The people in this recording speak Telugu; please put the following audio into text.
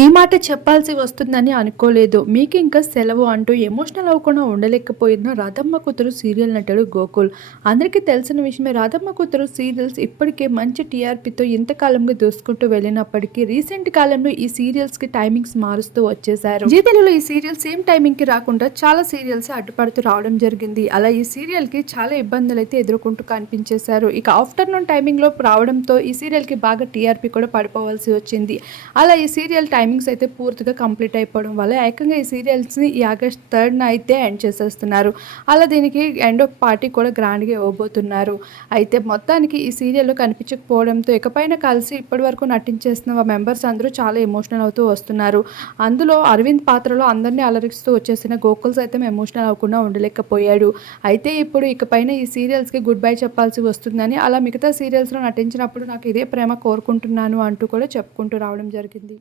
ఈ మాట చెప్పాల్సి వస్తుందని అనుకోలేదు. మీకు ఇంకా సెలవు అంటూ ఎమోషనల్ అవ్వకుండా ఉండలేకపోయిన రాధమ్మ కూతురు సీరియల్ నటుడు గోకుల్. అందరికీ తెలిసిన విషయమే రాధమ్మ కూతురు సీరియల్స్ ఇప్పటికే మంచి టీఆర్పీతో ఇంతకాలంగా దూసుకుంటూ వెళ్ళినప్పటికీ రీసెంట్ కాలంలో ఈ సీరియల్స్కి టైమింగ్స్ మారుస్తూ వచ్చేసారు జీ తెలుగులో ఈ సీరియల్ సేమ్ టైమింగ్కి రాకుండా చాలా సీరియల్స్ అడ్డుపడుతూ రావడం జరిగింది. అలా ఈ సీరియల్కి చాలా ఇబ్బందులు అయితే ఎదుర్కొంటూ కనిపించేశారు. ఇక ఆఫ్టర్నూన్ టైమింగ్లో రావడంతో ఈ సీరియల్కి బాగా టీఆర్పీ కూడా పడిపోవాల్సి వచ్చింది. అలా ఈ సీరియల్ టైమింగ్స్ అయితే పూర్తిగా కంప్లీట్ అయిపోవడం వల్ల ఏకంగా ఈ సీరియల్స్ని ఈ ఆగస్ట్ థర్డ్న అయితే ఎండ్ చేసేస్తున్నారు. అలా దీనికి ఎండ్ ఆఫ్ పార్టీ కూడా గ్రాండ్గా ఇవ్వబోతున్నారు. అయితే మొత్తానికి ఈ సీరియల్లో కనిపించకపోవడంతో ఇకపైన కలిసి ఇప్పటి వరకు మెంబర్స్ అందరూ చాలా ఎమోషనల్ అవుతూ వస్తున్నారు. అందులో అరవింద్ పాత్రలో అందరినీ అలరిస్తూ వచ్చేసిన గోకుల్స్ అయితే ఎమోషనల్ అవ్వకుండా ఉండలేకపోయాడు. అయితే ఇప్పుడు ఇకపైన ఈ సీరియల్స్కి గుడ్ బై చెప్పాల్సి వస్తుందని అలా మిగతా సీరియల్స్లో నటించినప్పుడు నాకు ఇదే ప్రేమ కోరుకుంటున్నాను అంటూ కూడా చెప్పుకుంటూ రావడం జరిగింది.